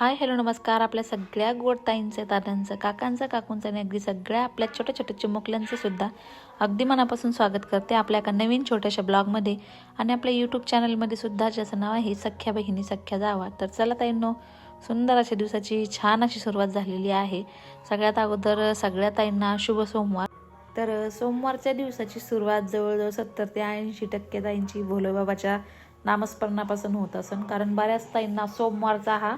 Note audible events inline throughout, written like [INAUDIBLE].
Hi hello नमस्कार. आपल्या सगळ्या गोड ताईंचं दादांचं काकांचं काकूंचं आणि अगदी सगळ्या आपल्या छोट्या छोट्या चिमुकल्यांचं सुद्धा अगदी मनापासून स्वागत करते आपल्या एका नवीन छोट्याशा ब्लॉगमध्ये आणि आपल्या यूट्यूब चॅनलमध्ये सुद्धा ज्याचं नाव आहे सख्या बहिणी सख्या जावा. तर चला ताईंनो सुंदर अशा दिवसाची छान अशी सुरुवात झालेली आहे. सगळ्यात अगोदर सगळ्या ताईंना शुभ सोमवार. तर सोमवारच्या दिवसाची सुरुवात जवळजवळ सत्तर ते ऐंशी टक्के ताईंची भोलेबाबाच्या नामस्मरणापासून होत असन. कारण बऱ्याच ताईंना सोमवारचा हा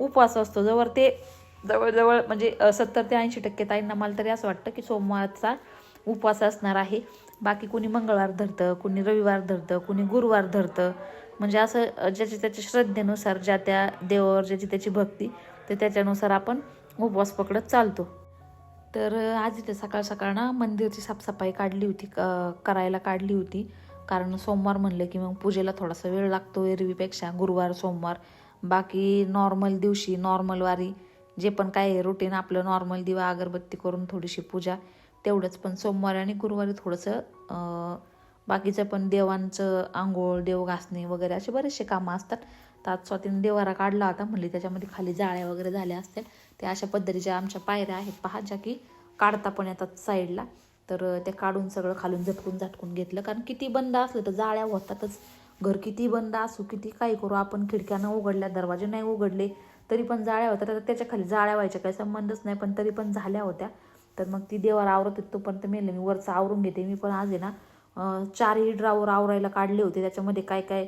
उपवास असतो जवळ ते जवळजवळ म्हणजे सत्तर ते ऐंशी टक्के ताईंना मला तरी असं वाटतं की सोमवारचा उपवास असणार आहे. बाकी कोणी मंगळवार धरतं कोणी रविवार धरतं कोणी गुरुवार धरतं. म्हणजे असं ज्याच्या त्याच्या श्रद्धेनुसार ज्या त्या देवावर ज्याची त्याची भक्ती तर त्याच्यानुसार आपण उपवास पकडत चालतो. तर आज इथे सकाळ सकाळ ना मंदिरची साफसफाई काढली होती क- करायला काढली होती. कारण सोमवार म्हणलं की मग पूजेला थोडासा वेळ लागतो एरवीपेक्षा गुरुवार सोमवार. बाकी नॉर्मल दिवशी नॉर्मल वारी जे पण काय आहे रुटीन आपलं नॉर्मल दिवा अगरबत्ती करून थोडीशी पूजा तेवढंच. पण सोमवारी आणि गुरुवारी थोडंसं बाकीचं पण देवांचं आंघोळ देव घासणे वगैरे असे बरेचसे कामं असतात. तर आज स्वातीने देवारा काढला होता म्हणजे त्याच्यामध्ये खाली जाळ्या वगैरे झाल्या असतील. त्या अशा पद्धतीच्या आमच्या पायऱ्या आहेत पहा ज्या की काढता पण येतात साईडला तर ते काढून सगळं खालून झटकून झटकून घेतलं. कारण किती बंद असलं तर जाळ्या होतातच. घर किती बंद असू किती काय करू आपण खिडक्यानं उघडल्या दरवाजे नाही उघडले तरी पण जाळ्या होत्या. तर त्याच्याखाली जाळ्या व्हायच्या काही संबंधच नाही पण तरी पण झाल्या होत्या. तर मग ती देवावर आवरत होती तोपर्यंत मेले मी वरचं आवरून घेते. मी पण आज आहे ना चारही ड्रावर आवरायला काढले होते. त्याच्यामध्ये काय काय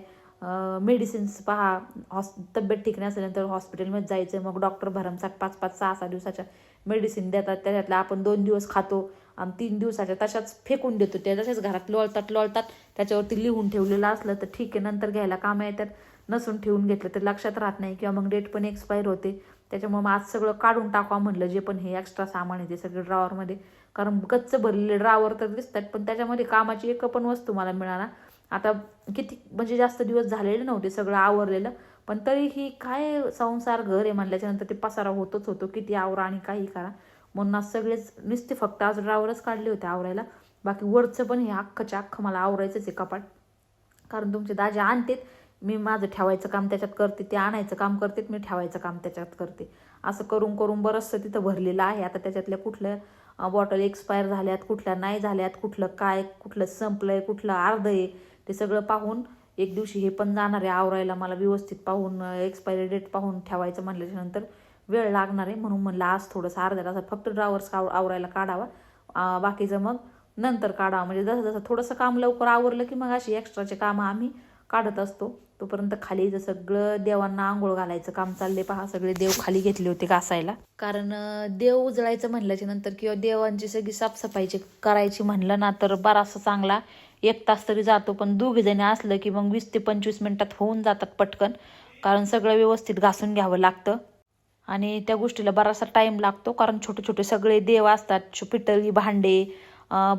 मेडिसिन्स पहा हॉस तब्येत ठीक नसल्यानंतर हॉस्पिटलमध्ये जायचं मग डॉक्टर भरमसाठ पाच पाच सहा सहा दिवसाच्या मेडिसिन देतात त्याच्यातला आपण दोन दिवस खातो आणि तीन दिवसाच्या तशाच फेकून देतो. त्या तशाच घरात लोळतात लोळतात. त्याच्यावरती लिहून ठेवलेलं असलं तर ठीक आहे नंतर घ्यायला काम येतात नसून ठेवून घेतलं तर लक्षात राहत नाही किंवा मग डेट पण एक्सपायर होते. त्याच्यामुळे मग आज सगळं काढून टाकवा म्हणलं जे पण हे एक्स्ट्रा सामान आहे ते सगळे ड्रॉवरमध्ये. कारण गच्च भरलेले ड्रावर तर दिसतात पण त्याच्यामध्ये कामाची एक पण वस्तू मला मिळाला. आता किती म्हणजे जास्त दिवस झालेले नव्हते सगळं आवरलेलं. पण तरीही काय संसार घर आहे म्हणल्याच्यानंतर ते पसारा होतच होतो किती आवरा आणि काही करा. म्हणून आज सगळेच नुसते फक्त आज ड्रावरच काढले होते आवरायला. बाकी वरचं पण हे अख्खच्या अख्खं मला आवरायचंच आहे कपाट. कारण तुमचे दाजे आणतेत मी माझं ठेवायचं काम त्याच्यात करते ते आणायचं काम करते मी ठेवायचं काम त्याच्यात करते. असं करून करून बरंचसं तिथं भरलेलं आहे. आता त्याच्यातल्या कुठल्या बॉटल एक्सपायर झाल्यात कुठल्या नाही झाल्यात कुठलं काय कुठलं संपलं आहे कुठलं अर्ध आहे ते सगळं पाहून एक दिवशी हे पण जाणार आहे आवरायला मला व्यवस्थित पाहून एक्सपायरी डेट पाहून ठेवायचं म्हटल्याच्यानंतर वेळ लागणार आहे म्हणून म्हणलं आज थोडंसं अर्ध्या तासात फक्त ड्रावर्स आव आवरायला काढावा. बाकीचं मग नंतर काढावं. म्हणजे जसं जसं थोडंसं काम लवकर आवरलं की मग अशी एक्स्ट्राचे कामं आम्ही काढत असतो. तोपर्यंत खाली जर सगळं देवांना आंघोळ घालायचं काम चालले पहा सगळे देव खाली घेतले होते घासायला. कारण देव उजळायचं म्हणल्याच्या नंतर किंवा देवांची सगळी साफसफाईची करायची म्हणलं ना तर बराचसा चांगला एक तास तरी जातो पण दोघे जणी असलं की मग वीस ते पंचवीस मिनिटात होऊन जातात पटकन. कारण सगळं व्यवस्थित घासून घ्यावं लागतं. आणि त्या गोष्टीला बराचसा टाईम लागतो कारण छोटे छोटे सगळे देव असतात पितळी भांडे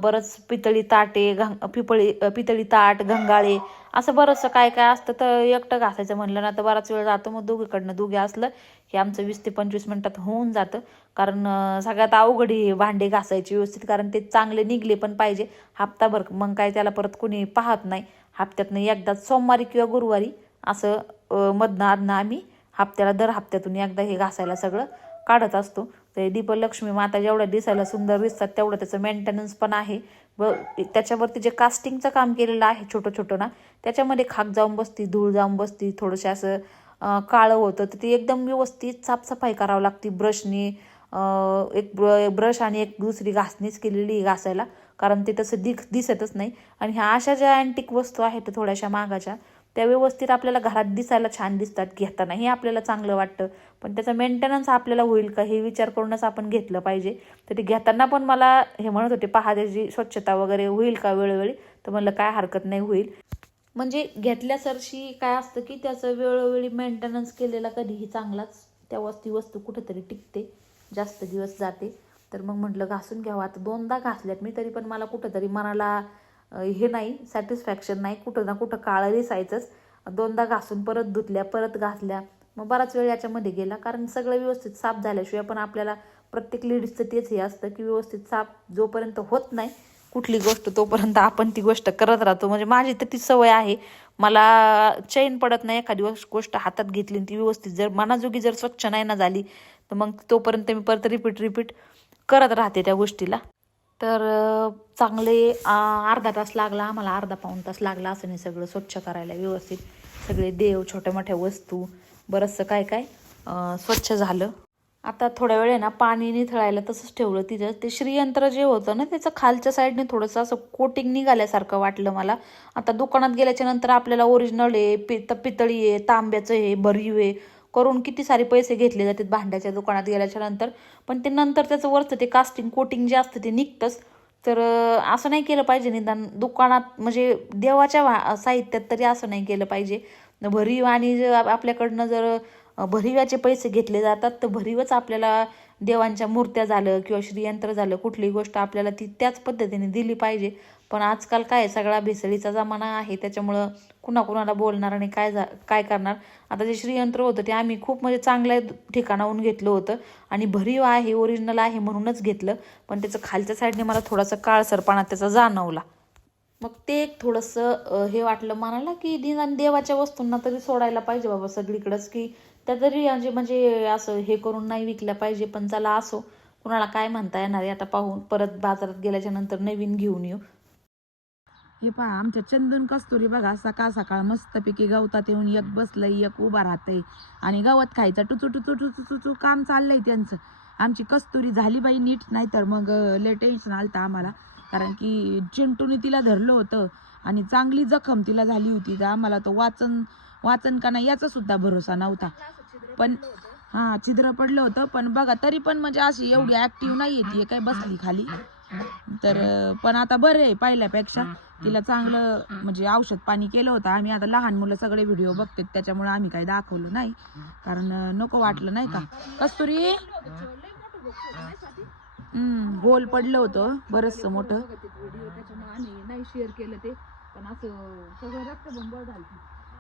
बरंच पितळी ताटे घ पिपळी पितळी ताट घंगाळे असं बरंचसं काय काय असतं तर एकटं घासायचं म्हणलं ना तर बराच वेळ जातो. मग दोघीकडनं दोघे असलं की आमचं वीस ते पंचवीस मिनिटात होऊन जातं. कारण सगळ्यात अवघड भांडे घासायची व्यवस्थित कारण ते चांगले निघले पण पाहिजे. हप्ताभर मग काय त्याला परत कोणी पाहत नाही. हप्त्यातनं एकदाच सोमवारी किंवा गुरुवारी असं मधनं आधनं आम्ही हप्त्याला दर हप्त्यातून एकदा हे घासायला सगळं काढत असतो. ते दीपलक्ष्मी माता जेवढ्या दिसायला सुंदर दिसतात तेवढं त्याचं मेंटेनन्स पण आहे. व त्याच्यावरती जे कास्टिंगचं काम केलेलं आहे छोटं छोटं ना त्याच्यामध्ये खाक जाऊन बसती धूळ जाऊन बसती थोडंसं असं काळं होतं. तर ती एकदम व्यवस्थित साफसफाई करावं लागते ब्रशनी एक ब्र ब्रश आणि एक दुसरी घासणीच केलेली आहे घासायला. कारण ते तसं दिख दिसतच नाही. आणि ह्या अशा ज्या अँटिक वस्तू आहेत थोड्याशा मागाच्या त्या व्यवस्थित आपल्याला घरात दिसायला छान दिसतात घेताना. हे आपल्याला चांगलं वाटतं. पण त्याचा मेंटेनन्स आपल्याला होईल का हे विचार करूनच आपण घेतलं पाहिजे. तर ते घेताना पण मला हे म्हणत होते पहा त्याची स्वच्छता वगैरे होईल का वेळोवेळी? तर म्हणलं काय हरकत नाही होईल. म्हणजे घेतल्यासरशी काय असतं की त्याचं वेळोवेळी मेंटेनन्स केलेला कधीही चांगलाच त्या वस्ती वस्तू कुठेतरी टिकते. जास्त दिवस जाते. तर मग म्हटलं घासून घ्यावं आता दोनदा घासल्यात मी तरी पण मला कुठंतरी मनाला हे नाही सॅटिस्फॅक्शन नाही कुठं ना कुठं काळं दिसायचंच दोनदा घासून परत धुतल्या परत घासल्या. मग बराच वेळ याच्यामध्ये गेला कारण सगळं व्यवस्थित साफ झाल्याशिवाय पण आपल्याला प्रत्येक लेडीजचं तेच हे असतं की व्यवस्थित साफ जोपर्यंत होत नाही कुठली गोष्ट तोपर्यंत आपण ती गोष्ट करत राहतो. म्हणजे माझी तर ती सवय आहे. मला चैन पडत नाही एखादी गोष्ट- गोष्ट हातात घेतली आणि ती व्यवस्थित जर मनाजोगी जर स्वच्छ नाही ना झाली तर मग तोपर्यंत मी परत रिपीट रिपीट करत राहते त्या गोष्टीला. तर चांगले अर्धा तास लागला आम्हाला अर्धा पाऊण तास लागला असं नाही सगळं स्वच्छ करायला व्यवस्थित सगळे देव छोट्या मोठ्या वस्तू बरंचसं काय काय स्वच्छ झालं. आता थोड्या वेळ ना पाणी निथळायला तसंच ठेवलं तिथं. ते श्रीयंत्र जे होतं ना त्याचं खालच्या साईडने थोडंसं असं कोटिंग निघाल्यासारखं वाटलं मला. आता दुकानात गेल्याच्यानंतर आपल्याला ओरिजिनल आहे पित पितळी आहे तांब्याचं हे भरीव आहे करून किती सारे पैसे घेतले जातात भांड्याच्या दुकानात गेल्याच्यानंतर. पण ते नंतर त्याचं वरचं ते कास्टिंग कोटिंग जे असतं ते निघतंच. तर असं नाही केलं पाहिजे निदान. दुकानात म्हणजे देवाच्या वा- साहित्यात तरी असं नाही केलं पाहिजे. भरीव आणि जर आपल्याकडनं जर भरिव्याचे पैसे घेतले जातात तर भरीवच आपल्याला देवांच्या मूर्त्या झालं किंवा श्रीयंत्र झालं कुठलीही गोष्ट आपल्याला ती त्याच पद्धतीने दिली पाहिजे. पण आजकाल काय आहे, सगळा भेसळीचा जमाना आहे त्याच्यामुळं कुणाकुणाला बोलणार आणि काय जा काय करणार? आता जे श्रीयंत्र होतं ते आम्ही खूप म्हणजे चांगल्या ठिकाणाहून घेतलं होतं आणि भरीव आहे ओरिजिनल आहे म्हणूनच घेतलं. पण त्याचं खालच्या साईडने मला थोडासा काळसरपणा त्याचा जाणवला. मग ते एक थोडंसं हे वाटलं मनाला की निदान देवाच्या वस्तूंना तरी सोडायला पाहिजे बाबा सगळीकडंच की त्या तरी म्हणजे म्हणजे असं हे करून नाही विकल्या पाहिजे पण चला असो. कुणाला काय म्हणता येणार आहे? आता पाहून परत बाजारात गेल्याच्यानंतर नवीन घेऊन येऊ. हे पहा आमच्या चंदन कस्तुरी बघा सकाळ सकाळ मस्तपैकी गवतात येऊन एक बसलंय एक उभा राहतंय. आणि गवत खायचं टुचू टुचू टुचू टुचू काम चाललंय त्यांचं. आमची कस्तुरी झाली बाई नीट नाही तर मग लय टेन्शन आलं आम्हाला. कारण की चिंटूने तिला धरलं होतं आणि चांगली जखम तिला झाली होती. तर आम्हाला तो वाचन वाचन का नाही याचा सुद्धा भरोसा नव्हता. पण हां छिद्र पडलं होतं. पण बघा तरी पण म्हणजे अशी एवढी ॲक्टिव्ह नाही ती काय बसली खाली. तर पण आता बरं आहे पहिल्यापेक्षा. तिला चांगलं म्हणजे औषध पाणी केलं होतं. आम्ही आता लहान मुलं सगळे व्हिडिओ बघतात. त्याच्यामुळे आम्ही काही दाखवलं नाही. कारण नको वाटलं नाही का? कस्तुरी? हम्म गोल पडलं होतं. बरंचसं मोठं. नाही शेअर केलं ते पण असं सगळं रक्त बंबळ झाली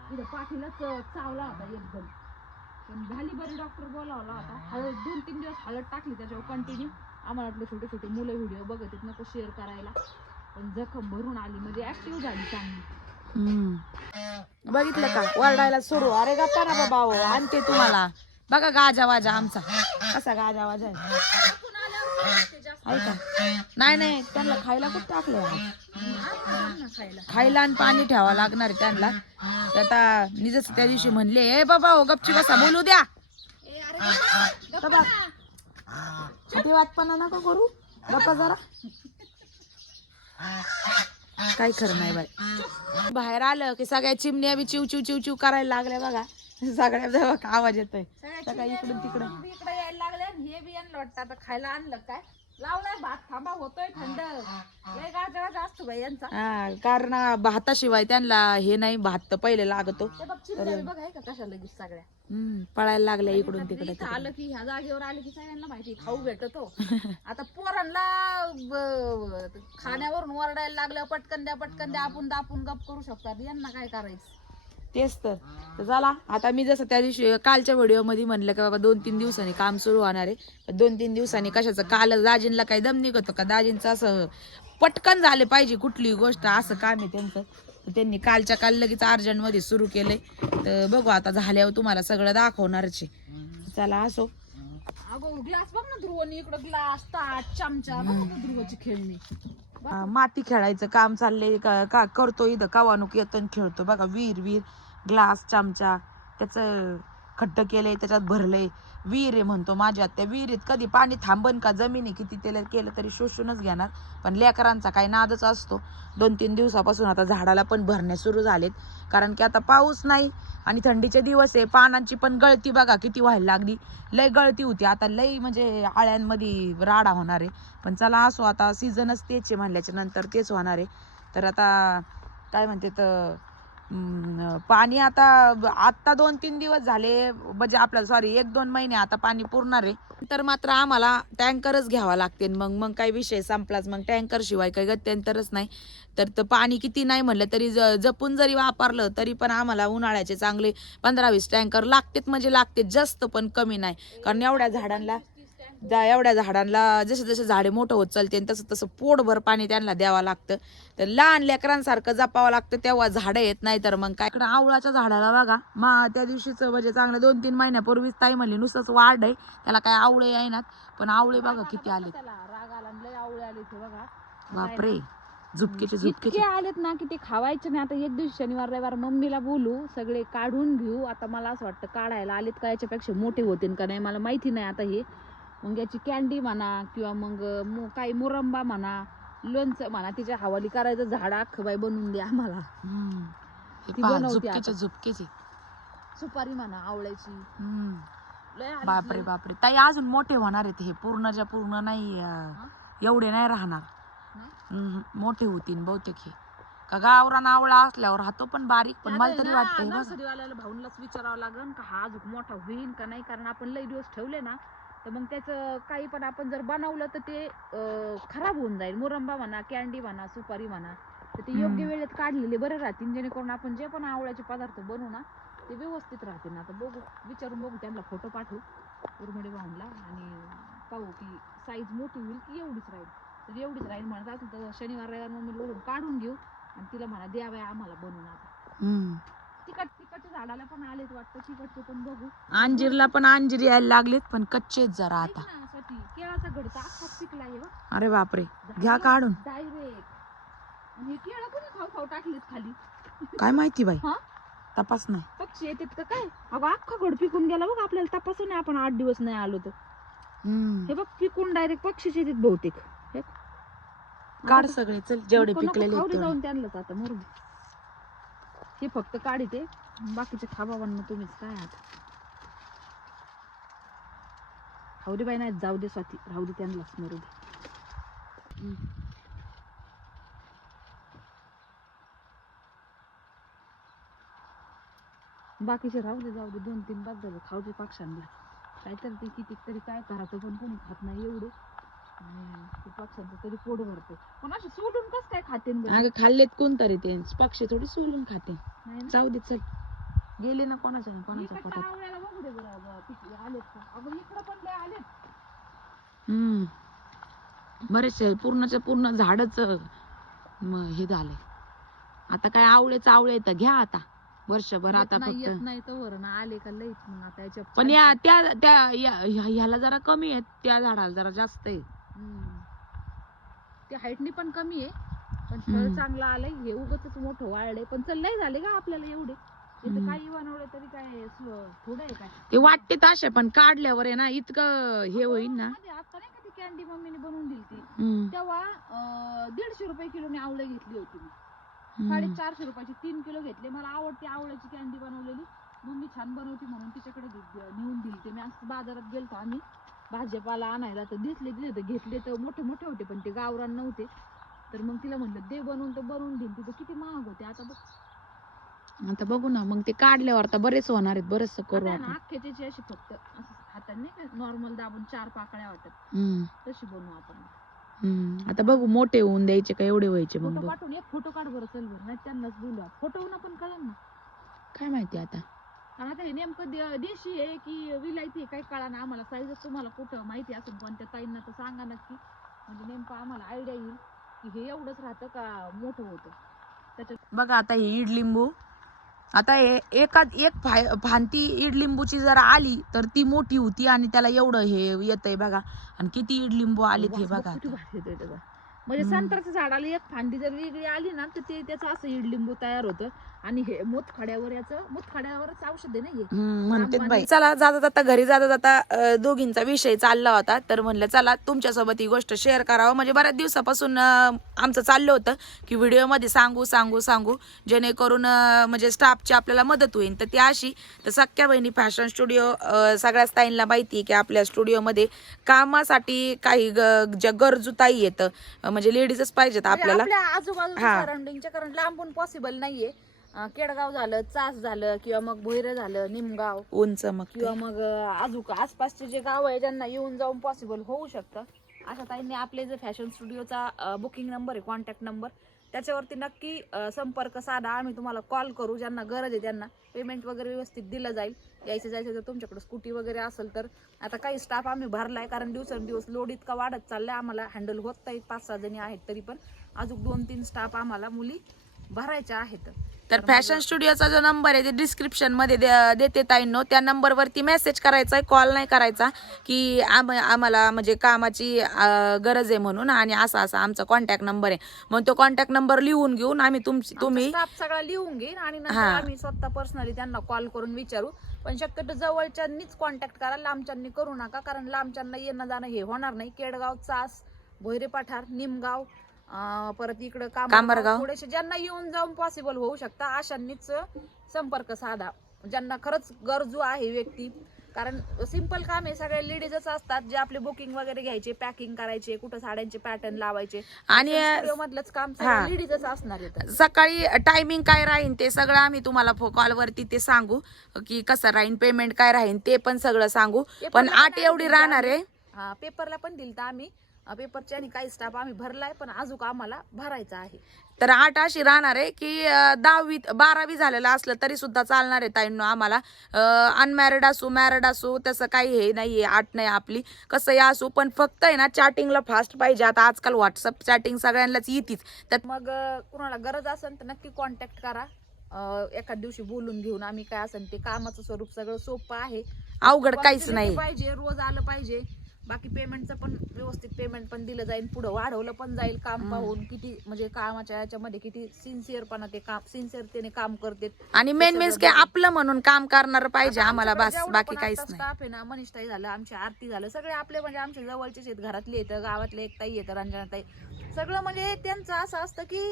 तिथं पाठीलाच चावला होता एकदम पण झाली बरी डॉक्टर बोलावला होता हळद दोन तीन दिवस हळद टाकली त्याच्यावर कंटिन्यू आम्हाला वाटलं छोटे छोटे मुलं व्हिडिओ बघत आहेत नको शेअर करायला. पण जखम भरून आली म्हणजे ऍक्टिव्ह झाली चांगली. हम्म. बघितलं का? वरडायला सुरू. अरे गप्पा ना बाबा हो, आणते तुम्हाला. बघा गाजा वाजा आमचा. कसा गाजा वाजा आहे. आहे का? नाही नाही त्यांना खायला कुठं टाकलं? खायला आणि पाणी ठेवावं लागणार आहे त्यांना. आता मी जसं त्या दिवशी म्हणले ए बाबा हो गपची बसा बोलू द्या. वाटपणा नका करू. गप्पा जरा. काय खरं नाही बाई. बाहेर आलं की सगळ्या चिमण्या बी चिव चिव चिव चिव करायला लागल्या बघा. सगळ्या बघा का आवाज येतोय. सगळ्या इकडून तिकडं इकडे यायला लागले आणि हे बी यांना वाटतं. आता खायला आणलं काय? लावलाय भात थांबा होतोय थंड. लय गाजरा असतो बाई यांचा. हा कारण भाताशिवाय त्यांना हे नाही भात तर पहिले लागतो. ते बघ चिमण्या बी बघ आहे का कशा लगेच सगळ्या. हम्म, पळायला लागल्या इकडून तिकडे इथं आलं की ह्या जागेवर आलं की सगळ्यांना माहिती खाऊ भेटतो. [LAUGHS] आता पोरांना ब- खाण्यावरून ओरडायला लागलं पटकन द्या पटकन द्या आपण दापून गप करू शकतात यांना काय करायचं? तेच तर. तर चला आता मी जसं त्या दिवशी कालच्या व्हिडिओमध्ये म्हणलं की बाबा दोन तीन दिवसांनी काम सुरू होणार आहे. दोन तीन दिवसांनी कशाचं? काल दाजींला काही दम निघतो का दाजींचं असं पटकन झाले पाहिजे कुठली गोष्ट असं काम आहे त्यांचं. त्यांनी कालच्या काल लगेच अर्जंटमध्ये सुरू केलंय. तर बघू आता झाल्यावर तुम्हाला सगळं दाखवणारच चला असो. अगो ग्लास बघ ना ध्रुवनी इकडं ग्लास ताट चमचा. ध्रुवची खेळणी माती खेळायचं काम चाललंय. का करतो इथं. कवानुक येतो खेळतो बघा विहीर विहीर ग्लास चमचा त्याचं खड्ड केलंय त्याच्यात भरलंय. विहीर आहे म्हणतो माझ्या त्या विहिरीत कधी पाणी थांबन का? जमिनी किती त्याला केलं तरी शोषूनच घेणार. पण लेकरांचा काही नादच असतो. दोन तीन दिवसापासून आता झाडाला पण भरणे सुरू झालेत. कारण की आता पाऊस नाही आणि थंडीचे दिवस आहे. पानांची पण गळती बघा किती व्हायला लागली. लय गळती होती. आता लय म्हणजे आळ्यांमध्ये राडा होणार आहे. पण चला असो आता सीझनच तेच आहे म्हणल्याच्या नंतर तेच होणार आहे. तर आता काय म्हणते तर पाणी आता आत्ता दोन तीन दिवस झाले म्हणजे आपल्याला सॉरी एक दोन महिने आता पाणी पुरणार आहे. तर मात्र आम्हाला टँकरच घ्यावा लागते. मग मग काही विषय संपलाच मग टँकर शिवाय काही गत्यंतरच नाही. तर तर पाणी किती नाही म्हणलं तरी ज- जपून जरी वापरलं तरी पण आम्हाला उन्हाळ्याचे चांगले पंधरा वीस टँकर लागतेत म्हणजे लागते जास्त पण कमी नाही. कारण एवढ्या झाडांना त्या एवढ्या झाडांना जसे जसे झाडे मोठं होत चालते तसं तसं पोटभर पाणी त्यांना द्यावं लागतं. तर लहान लेकरांसारखं जपावं लागतं तेव्हा झाडं येत नाही तर मग काय? इकडं आवळाच्या झाडाला बघा मा त्या दिवशीच म्हणजे चांगलं दोन तीन महिन्यापूर्वीच ताई म्हणली नुसतंच वाढ आहे त्याला काय आवळे येईनात पण आवळे बघा किती आले त्याला राग आला आणि लय आवळे आले ते बघा. बापरे झुपकेचे झुपकेचे. आलेत ना की ते खावायचे नाही. आता एक दिवशी शनिवार रविवार मम्मीला बोलू सगळे काढून घेऊ. आता मला असं वाटतं काढायला आलेत का याच्यापेक्षा मोठे होतील का नाही मला माहिती नाही आता हे. मग याची कॅन्डी म्हणा किंवा मग मु- काही मुरंबा म्हणा लोणचं म्हणा तिच्या हवाली करायचं झाड अख्खं बाई बनवून द्या आम्हाला हम्म. हे ती पहा, बनवते झुपकेचे आता. झुपकेचे सुपारी म्हणा आवळ्याची हम्म. लय बापरे लय. बापरे ताई अजून मोठे होणार आहेत हे पूर्णच्या पूर्ण नाही अं, एवढे नाही राहणार नाही? हम्म, मोठे होतील बहुतेक हे का गावरान आवळा असल्यावर राहतो पण बारीक पण मला तरी वाटतंय बघा. नर्सरीवाल्याला भाऊनलाच विचारावं लागेल का हा अजून मोठा होईल का नाही कारण आपण लई दिवस ठेवले ना तर मग त्याचं काही पण आपण जर बनवलं तर ते खराब होऊन जाईल. मुरंबा म्हणा कॅन्डी म्हणा सुपारी म्हणा तर ते योग्य. वेळेत काढलेले बरे राहतील. जेणेकरून आपण जे पण आवळ्याचे पदार्थ बनवू ना ते व्यवस्थित राहतील. ना आता बघू विचारून बघू त्यांना फोटो पाठवू. उरमडे भाऊनला आणि पाहू की साईज मोठी होईल की एवढीच राहील. तर एवढीच राहील म्हणत असेल तर शनिवार रविवार मग लोडून काढून घेऊ आणि तिला म्हणा द्याव्या आम्हाला बनवून आता. तिकट तिकटच्या झाडाला पण आलेत वाटतं तिकटचे पण बघू. अंजीरला पण अंजीर यायला लागलेत पण कच्चे जरा ऐक आता. ना स्वाती केळाचा घडता अख्खा पिकला आहे अरे बापरे घ्या काढून. डायरेक्ट. आणि हे केळं कोणी खाऊ खाऊ टाकलेत खाली? काय माहिती बाई? हा? तपास नाही. पक्षी येतात का काय? अगं अख्खा घड पिकून गेला बघ आपल्याला तपासू नाही आपण आठ दिवस नाही आलो तर. हम्म. हे बघ पिकून डायरेक्ट पक्षीचे येतात बहुतेक. हे काढ सगळे चल जेवढे नको, नको, पिकलेले खाऊ आहेत दे तेवढे. जाऊन त्यांनाच आता मरू दे. हे फक्त काढीते बाकीचे खाबावांना तुम्हीच काय आता? खाऊ दे बाई नाही जाऊ दे स्वाती. राहू दे त्यांनाच मरू दे. बाकीचे राहू दे जाऊ दे. दोन तीन बाद झाले. खाऊ दे पक्ष्यांना. काहीतरी ते किती तरी काय करायचं पण कोणी खात नाही एवढे. आणि पक्ष्यांचं तरी पोट भरते पण असे सोडून कस काय खाते अगं खाल्लेत कोणतरी ते. पक्षी थोडी सोलून खाते. नाही ना? जाऊ दे चल. गेले ना कोणाच्या कोणाच्या पोटात? हम्म. बरेचसे पूर्णच्या पूर्ण झाडच हे झालंय आता काय आवळेच आवळे तर घ्या आता. वर्षभर आता फक्त. नाही तर ना आले का लईच मग आता याच्या पण या त्या त्या या- ह्या- ह्याला जरा कमी आहे त्या झाडाला जरा जास्त आहे. हम्म. ते हाईटनी पण कमी आहे पण फळ हम्म. चांगलं आलंय हे उगच मोठं वाळलंय पण चल लय झाले का आपल्याला एवढे. इथं. काही बनवलं तरी काय थोडं आहे काय? ते वाटते तसे पण काढल्यावर आहे ना इतकं हे होईल ना. मध्ये आता नाही का ती कॅन्डी मम्मीने बनवून दिली ती? हम्म, तेव्हा अं, दीडशे रुपये किलोने आवळे घेतली होती मी. हम्म. साडेचारशे रुपयाची तीन किलो घेतले. मला आवडते आवळ्याची कॅन्डी बनवलेली. मम्मी छान बनवती म्हणून तिच्याकडे नेऊन दिली ते मी असं बाजारात गेलतो आम्ही. भाजीपाला आणायला तर दिसले दिले तर घेतले तर मोठे मोठे होते पण ते गावरान नव्हते. तर मग तिला म्हणलं दे बनवून तर बनवून देईल तिथं किती महाग होते. आता बघ आता बघू ना मग ते काढल्यावर आता बरेच होणार आहेत बरेच करू आपण. अख्ख्याची अशी फक्त असं हाताने नाही का नॉर्मल दाबून चार पाकळ्या हम्म, तशी बनवू आपण. हम्म. आता बघू मोठे होऊन द्यायचे का एवढे व्हायचे मग फोटो बघ. पाठवून एक फोटो काढ बरं चल बरं नाही त्यांनाच बोलूया फोटो पण कळलं ना. काय माहिती आता? आता हे नेमकं दे- देशी आहे की विलायती आहे काही कळा ना आम्हाला. साईजच तुम्हाला कुठं माहिती असेल कोणत्या ताईंना तर सांगा नक्की. म्हणजे नेमकं आम्हाला आयडिया येईल की हे एवढंच राहतं का मोठं होतं. त्याच्यात बघा आता ही इडलिंबू आता हे एका एक फाय फांती इडलिंबूची जर आली तर ती मोठी होती आणि त्याला एवढं हे येतंय बघा. आणि किती इडलिंबू आलीत हे बघ. म्हणजे. संत्र्याच्या झाडाला एक फांदी जर वेगळी आली ना तर ते त्याचं असं इडलिंबू तयार होतं. आणि हे मुतखड्यावर याचं मुतखड्यावरच औषध आहे ना हे. बाई. चला जाता जाता घरी जाता जाता दोघींचा विषय चालला होता. तर म्हणलं चला तुमच्यासोबत ही गोष्ट शेअर करावं. म्हणजे बऱ्याच दिवसापासून आमचं चाललं होतं की व्हिडिओमध्ये सांगू सांगू सांगू जेणेकरून म्हणजे स्टाफची आपल्याला मदत होईल. तर ती अशी तर सख्या बहिणी फॅशन स्टुडिओ सगळ्याच ताईंना माहिती की आपल्या स्टुडिओमध्ये कामासाठी काही ग- ज्या गरजू ताई येतं म्हणजे लेडीजच पाहिजेत आपल्याला आपल्या आजूबाजूच्या हा. सराउंडिंगच्या कारण लांबून पॉसिबल नाहीये अं, केडगाव झालं चास झालं किंवा मग भोईर झालं निमगाव उंच मग ते. किंवा मग अजून आसपासचे जे गाव आहे ज्यांना येऊन जाऊन पॉसिबल होऊ शकतं अशा ताईंनी आपले जे फॅशन स्टुडिओचा बुकिंग नंबर आहे कॉन्टॅक्ट नंबर त्याच्यावरती नक्की संपर्क साधा. आम्ही तुम्हाला कॉल करू. ज्यांना गरज आहे त्यांना पेमेंट वगैरे व्यवस्थित दिलं जाईल. यायचं जायचं जर तुमच्याकडे स्कूटी वगैरे असेल तर. आता काही स्टाफ आम्ही भरला आहे कारण दिवसेंदिवस लोड इतका वाढत चाललाय. आम्हाला हँडल होत नाही पाच सहा जणी आहेत तरी पण. अजून दोन तीन स्टाफ आम्हाला मुली भरायच्या आहेत. तर फॅशन स्टुडिओचा जो नंबर आहे ते डिस्क्रिप्शनमध्ये दे- देते ताईंनो. त्या नंबरवरती मेसेज करायचा आहे कॉल नाही करायचा की आम आम्हाला म्हणजे कामाची गरज आहे म्हणून आणि असा असा आमचा कॉन्टॅक्ट नंबर आहे. मग तो कॉन्टॅक्ट नंबर लिहून घेऊन आम्ही तुमची तुम्ही सगळा लिहून घेईन आणि नंतर. आम्ही स्वतः पर्सनली त्यांना कॉल करून विचारू. पण शक्यतो जवळच्यांनीच कॉन्टॅक्ट करा लांबच्यांनी करू नका कारण लांबच्यांना येणं जाणं हे होणार नाही. केडगाव चास भोयरे पठार निमगाव परत इकडं कांबरगाव. थोडेसे ज्यांना येऊन जाऊन पॉसिबल होऊ शकता अशांनीच संपर्क साधा. ज्यांना खरंच गरजू आहे व्यक्ती. कारण सिंपल काम आहे सगळे लेडीजच असतात जे आपले बुकिंग वगैरे घ्यायचे पॅकिंग करायचे कुठं साड्यांचे पॅटर्न लावायचे. आणि मधलंच काम. लेडीजच असणार आहे सकाळी टायमिंग काय राहीन ते सगळं आम्ही तुम्हाला कॉलवरती ते सांगू. की कसं राहीन पेमेंट काय राहीन ते पण सगळं सांगू. पण आठ एवढी राहणार आहे. हा पेपरला पण दिलता आम्ही. पेपरचे आणि काही स्टाफ आम्ही भरलाय पण अजून आम्हाला भरायचा आहे. तर आठ अशी राहणार आहे की दहावी बारावी झालेलं असलं तरी सुद्धा चालणार आहे ताईंनो आम्हाला. अनमॅरिड असू मॅरिड असू तसं काही हे नाहीये आठ नाही आपली. कसंही असू पण फक्त आहे ना चॅटिंगला फास्ट पाहिजे. आता आजकाल व्हॉट्सअप चॅटिंग सगळ्यांनाच येतीच. तर मग कुणाला गरज असेल तर नक्की कॉन्टॅक्ट करा. एखाद दिवशी बोलून घेऊन आम्ही काय असेल ते कामाचं स्वरूप सगळं सोपं आहे. अवघड काहीच नाही. पाहिजे रोज आलं पाहिजे. बाकी पेमेंटचं पण व्यवस्थित पेमेंट पण दिलं जाईल पुढं वाढवलं पण जाईल काम पाहून किती म्हणजे कामाच्या याच्यामध्ये किती सिन्सिअरपणा ते काम सिन्सिअरतेने काम करते. आणि मेन मेन्स काय आपलं म्हणून काम करणार पाहिजे आम्हाला बस बाकी काहीच स्टाफ आहे ना मनीषताई झालं आमची आरती झालं सगळे आपले म्हणजे आमच्या जवळचेच आहेत घरातले येतं गावातले एक ताई येतं रंजनाताई. सगळं म्हणजे त्यांचं असं असतं की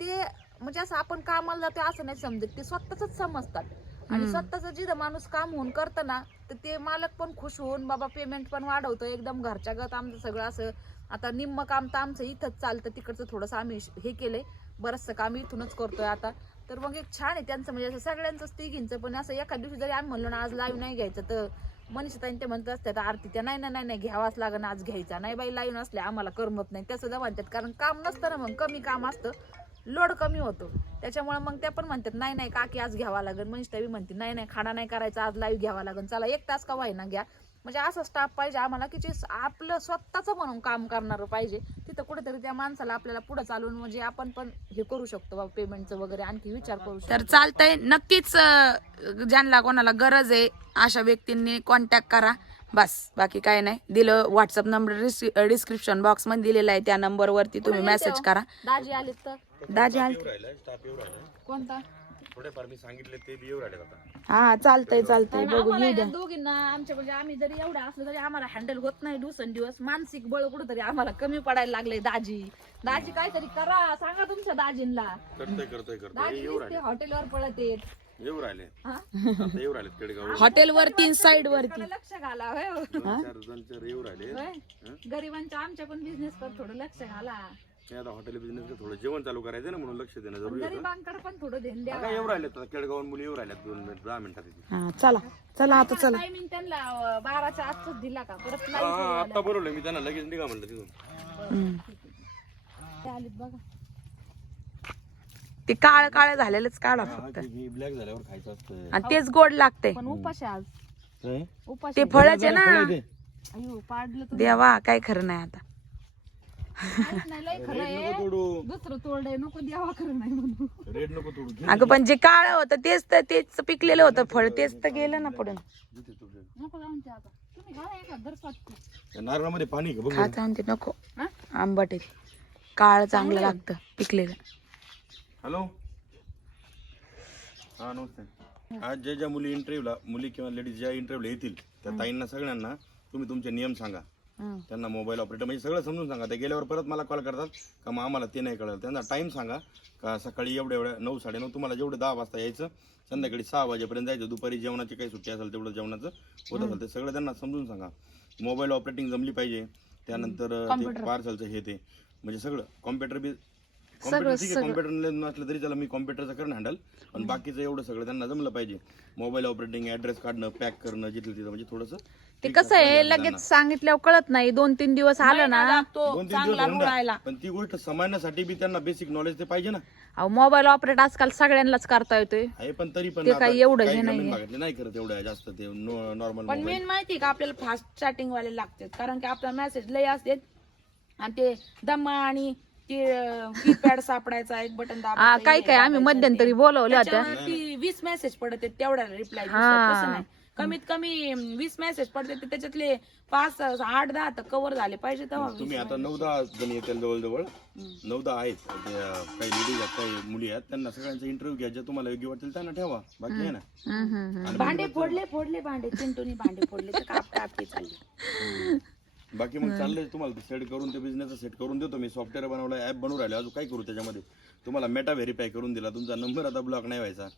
ते म्हणजे असं आपण कामाला जातो असं नाही समजत ते स्वतःच समजतात. आणि. स्वतःच जिथं माणूस काम होऊन करतं ना तर ते मालक पण खुश होऊन बाबा पेमेंट पण वाढवतो एकदम घरच्या गत आमचं सगळं असं. आता निम्म काम तर आमचं इथंच चालतं तिकडचं थोडंसं आम्ही हे केलंय. बरंचसं काम इथूनच करतोय आता. तर मग एक छान आहे त्यांचं म्हणजे असं सगळ्यांचंच तिघींचं पण असं एका दिवशी जरी आम्ही म्हणलो ना आज लाईव्ह नाही घ्यायचं तर मनीषाताईन ते म्हणत असतात आरती त्या नाही नाही नाही नाही घ्यावाच लागण आज घ्यायचा. नाही बाई लाईव्ह नसले आम्हाला करमत नाही. तसं जर म्हणतात कारण काम नसतं ना मग कमी काम असतं. लोड कमी होतो. त्याच्यामुळे मग त्या पण म्हणतात नाही नाही काकी आज घ्यावा लागेल. मनीषा बी म्हणते नाही नाही खाना नाही करायचा आज लाईव्ह घ्यावा लागेल. चला एक तास का ना घ्या. म्हणजे असं स्टाफ पाहिजे आम्हाला की जे आपलं स्वतःच म्हणून काम करणारं पाहिजे. तिथं कुठेतरी त्या माणसाला आपल्याला पुढे चालून म्हणजे आपण पण हे करू शकतो पेमेंटचं वगैरे आणखी विचार करू शकतो. तर चालतंय. नक्कीच ज्यांना कोणाला गरज आहे अशा व्यक्तींनी कॉन्टॅक्ट करा. बस बाकी काय नाही. दिलं व्हॉट्सअप नंबर डिस्क्रिप्शन बॉक्समध्ये दिलेला आहे त्या नंबरवरती तुम्ही मेसेज करा. दाजी आले तर? दाजी आल येऊ राहिलाय स्टाफ येऊ राहिलाय. कोणता? थोडेफार मी सांगितले ते बी येऊ राहिले आता. हा चालतंय चालतंय कारण बघू आम्हाला येऊ आहे द्या. ना दोघींना आमच्या म्हणजे आम्ही जरी एवढे असलो तरी आम्हाला हँडल होत नाही दिवसेंदिवस. मानसिक बळ कुठेतरी आम्हाला कमी पडायला लागले दाजी. दाजी काहीतरी करा सांगा तुमच्या दाजींना. करतोय करतोय करतोय. दाजी येऊ नुसते राहिले. हॉटेलवर पळत येत येऊ राहिले. हा? आता येऊ राहिले केडगाव [LAUGHS] हॉटेल वरती साइड वरती थोडं लक्ष घाला होय. दोन चार दोन चार येऊ राहिले. होय. गरिबांच्या आमच्या पण बिझनेस वर थोडं लक्ष घाला. ते आता हॉटेल बिझनेस थोडं जेवण चालू करायचं ना म्हणून लक्ष देणं जरुरी होतं. गरिबांकडे पण थोडं ध्यान आता द्या येऊ राहिले आता मुली येऊ राहिल्यात दोन मिनिट दहा मिनिटात येतील. हा चला चला आता चला. टायमिंग त्यांना अं, बाराच्या आतच दिला का? परत हा, हा, आता बोलवलं मी त्यांना लगेच निघा म्हणलं तिथून. हम्म. ते आलीत बघा. ते काळ काळ झालेलंच काढा फक्त. ब्लॅक झाल्यावर खायचं असतं. आणि तेच गोड लागते पण उपाशी आज. उपाशी ते फळच आहे ना. अयो पाडलं तर. देवा काय खरं नाही आता. काहीच नाही लय खरं आहे. तोडू. दुसरं तोडलंय नको द्यावा खरं नाही म्हणून रेड नको तोडू. घे. अगं पण जे काळ होतं तेच तर तेच पिकलेलं होतं. फळ तेच तर गेलं ना तोडू. नको जाऊन ते आता. तुम्ही घाला एका दरसात त्या नारळामध्ये पाणी खात आणते नको. हा? आंबट आहे. काळ चांगलं लागतं पिकलेलं. हॅलो? हा नमस्ते. आज ज्या ज्या मुली इंटरव्ह्यूला मुली किंवा लेडीज ज्या इंटरव्ह्यूला येतील त्या ताईंना सगळ्यांना तुम्ही तुमचे नियम सांगा. त्यांना मोबाईल ऑपरेटर म्हणजे सगळं समजून सांगा. ते गेल्यावर परत मला कॉल करतात का मग आम्हाला ते नाही कळलं. त्यांना टाइम सांगा. का सकाळी एवढ्या एवढ्या नऊ साडेनऊ तुम्हाला जेवढे दहा वाजता यायचं संध्याकाळी सहा वाजेपर्यंत जायचं. दुपारी जेवणाची काही सुट्टी असेल तेवढं जेवणाचं होत असेल ते सगळं त्यांना समजून सांगा. मोबाईल ऑपरेटिंग जमली पाहिजे. त्यानंतर ते पार्सलचं हे ते. म्हणजे सगळं. कॉम्प्युटर बी कॉम्प्युटर ठीक आहे कॉम्प्युटर नसलं तरी त्याला मी कॉम्प्युटरचं करणं हँडल पण बाकीचं एवढं सगळं त्यांना जमलं पाहिजे. मोबाईल ऑपरेटिंग ऍड्रेस काढणं पॅक करणं जिथलं तिथं म्हणजे थोडंसं ते कसं आहे लगेच सांगितल्यावर कळत नाही. दोन तीन दिवस आलं ना. लागतो दोन तीन दिवस चांगला होऊन पण ती गोष्ट समजण्यासाठी बी त्यांना बेसिक नॉलेज ते पाहिजे ना. अहो मोबाईल ऑपरेट आजकाल सगळ्यांनाच करता येतोय. आहे पण तरी पण ते आता काही एवढं हे काही ग्रामीण नाहीये. भागातले नाही करत एवढं जास्त ते नॉर्मल पण मेन माहिती का आपल्याला फास्ट चॅटिंग वाले लागतात. कारण की आपला मेसेज लय असते आणि ते दम्मा आणि ते कीपॅड सापडायचा एक बटन हा काय काय आम्ही मध्यंतरी बोलवल्या होत्या. ती वीस मेसेज पडत आहेत तेवढ्याला रिप्लाय हा. तसं नाही. कमीत कमी वीस मेसेज पडते ते त्याच्यातले पाच आठ दहा तर कव्हर झाले पाहिजे तेव्हा तुम्ही आता नऊ दहा जण येतील जवळजवळ. नऊ दहा आहेत. काही लेडीज आहेत काही मुली आहेत. त्यांना सगळ्यांचा इंटरव्ह्यू घ्या. जे तुम्हाला योग्य वाटेल त्यांना ठेवा. बाकी आहे ना? भांडे फोडले फोडले भांडे. चिंटूनी भांडे फोडले. तर काप कापी चालली. बाकी मग चाललंय तुम्हाला सेट करून ते बिझनेस सेट करून देतो मी. सॉफ्टवेअर बनवलं ऍप बनवून राहिले. अजून काय करू त्याच्यामध्ये? तुम्हाला मेटा व्हेरीफाय करून दिला. तुमचा नंबर आता ब्लॉक नाही व्हायचा.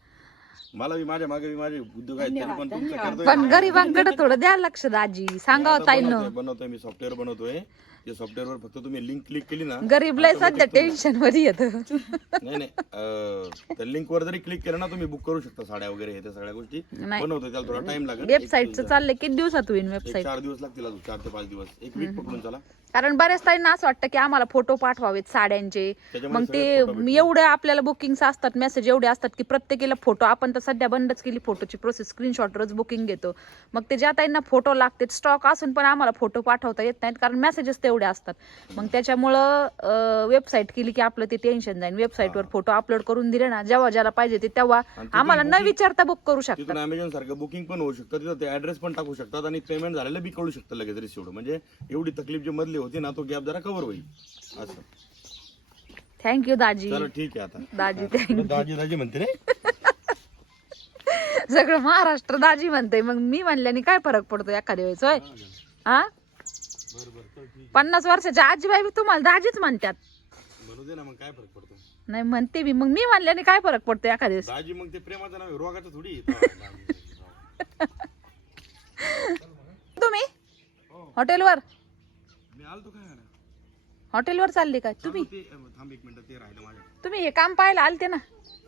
मला बी माझ्या मागे बी माझे उद्योग आहेत त्यांना पण तुमचं करतोय. पण गरीबांकडे थोडं द्या लक्ष दाजी सांगावं आता ताईनं. बनवतोय बनवतोय मी सॉफ्टवेअर बनवतोय. ते सॉफ्टवेअर वर फक्त तुम्ही लिंक क्लिक केली ना गरीब लय सध्या टेन्शनमध्ये येत. [LAUGHS] नाही नाही अं, त्या लिंक वर जरी क्लिक केलं ना तुम्ही बुक करू शकता साड्या वगैरे हे त्या सगळ्या गोष्टी. नाही. बनवतोय त्याला थोडा टाइम लागेल. वेबसाईटचं चाललंय किती दिवसात होईल एक वेबसाईट चार दिवस लागतील अजून चार ते पाच दिवस. एक वीक पकडून चला. कारण बऱ्याच ताईंना असं वाटतं की आम्हाला फोटो पाठवावेत साड्यांचे. मग ते. एवढे आपल्याला बुकिंग असतात मेसेज एवढे असतात की प्रत्येकीला फोटो आपण तर सध्या बंदच केली फोटोची प्रोसेस स्क्रीनशॉटवरच बुकिंग घेतो. मग ते ज्या ताईंना फोटो लागते स्टॉक असून पण आम्हाला फोटो पाठवता येत नाहीत कारण मेसेजेस तेवढे असतात. मग त्याच्यामुळं वेबसाईट केली की आपलं ते टेन्शन जाईल वेबसाईटवर फोटो अपलोड करून दिले ना जेव्हा ज्याला पाहिजे ते तेव्हा आम्हाला न विचारता बुक करू शकतात. अमेझॉन सारखं बुकिंग पण होऊ शकतं तिथं ते ऍड्रेस पण टाकू शकतात आणि पेमेंट झालेलं बी कळू शकतं लगेच रिसिव्ह म्हणजे एवढी तकलीफ जी मधली होती ना तो गॅप जरा कव्हर होईल. असं. थँक्यू दाजी. चला ठीक आहे आता. दाजी थँक्यू दाजी दाजी म्हणते रे. [LAUGHS] सगळं महाराष्ट्र दाजी म्हणते मग मी म्हणल्याने काय फरक पडतो एखाद्या वेळेस होय? हा पन्नास वर्षाच्या आजीबाई बी तुम्हाला दाजीच म्हणतात. म्हणू दे ना मग काय फरक पडतो? नाही म्हणते मी मग मी म्हणल्याने काय फरक पडतो एखाद्या वेळेस? दाजी मग ते प्रेमाचं नाव आहे, रोगाचं थोडी [LAUGHS] तुम्ही? हॉटेलवर? मी आलतो काय ना हॉटेलवर चालली का? तुम्ही? ते अं, थांब एक मिनिट ते राहिलं माझ्या तुम्ही हे काम पाहायला आलते ना?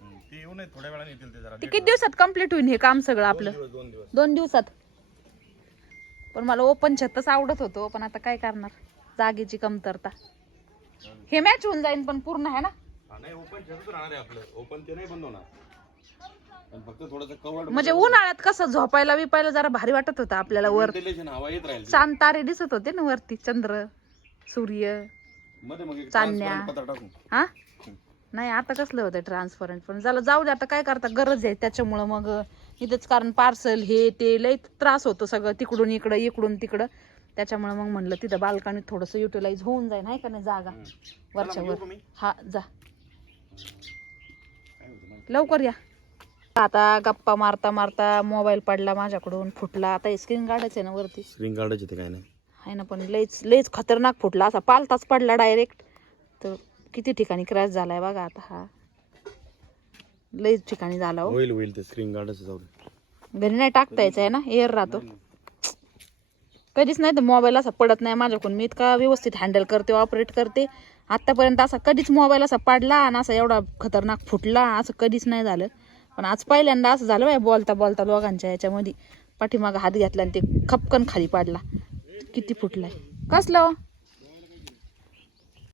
हं, ते येऊ नये थोड्या वेळाने येतील ते जरा. किती दिवसात कंप्लीट होईल हे काम सगळं आपलं? दिवस दोन दिवस. दोन दिवसात? पण मला ओपन छतच आवडत होतो पण आता काय करणार? जागेची कमतरता. हे मॅच होऊन जाईल पण पूर्ण आहे ना? हा, नाही ओपन ठेवतच राहणार आहे आपलं. ओपन ते नाही बंद होणार. पण फक्त थोडंसं कवर्ड म्हणजे उन्हाळ्यात कसं झोपायला बिपायला जरा भारी वाटत होतं आपल्याला वर. व्हेंटिलेशन हवा येत राहील. चांद तारे दिसत होते ना वरती चंद्र? सूर्यमध्ये मग एक चांदण्या. हा? नाही आता कसलं होतं ट्रान्सपरंट पण झालं जाऊ दे आता काय करता? गरज आहे त्याच्यामुळं मग इथंच कारण पार्सल हे ते लय त्रास होतो सगळं तिकडून इकडं इकडून तिकडं. त्याच्यामुळे मग म्हणलं तिथं बाल्कनीत थोडंसं युटिलाइज होऊन जाईल नाही का नाही जागा. वरच्या वर? हा जा? लवकर या. आता गप्पा मारता मारता मोबाईल पडला माझ्याकडून फुटला. आता स्क्रीन काढायचं आहे ना वरती? स्क्रीन कार्डाचे ते काय नाही? आहे ना पण लयच लयच खतरनाक फुटला असा. पालताच पडला डायरेक्ट तर किती ठिकाणी क्रॅश झालाय बघा आता हा. लयच ठिकाणी झाला हो. होईल होईल ते स्क्रीन कार्डाचं जाऊ दे. घरी नाही टाकता यायचं आहे ना एअर राहतो. कधीच नाही तर मोबाईल असा पडत नाही माझ्याकडून. मी इतका व्यवस्थित हँडल करते ऑपरेट करते. आतापर्यंत असा कधीच मोबाईल असा पडला आणि असा एवढा खतरनाक फुटला असं कधीच नाही झालं. पण आज पहिल्यांदा असं झालं बाय बोलता बोलता दोघांच्या याच्यामध्ये. पाठीमागं हात घातला आणि ते खपकन खाली पाडला. किती फुटलाय? कसलं?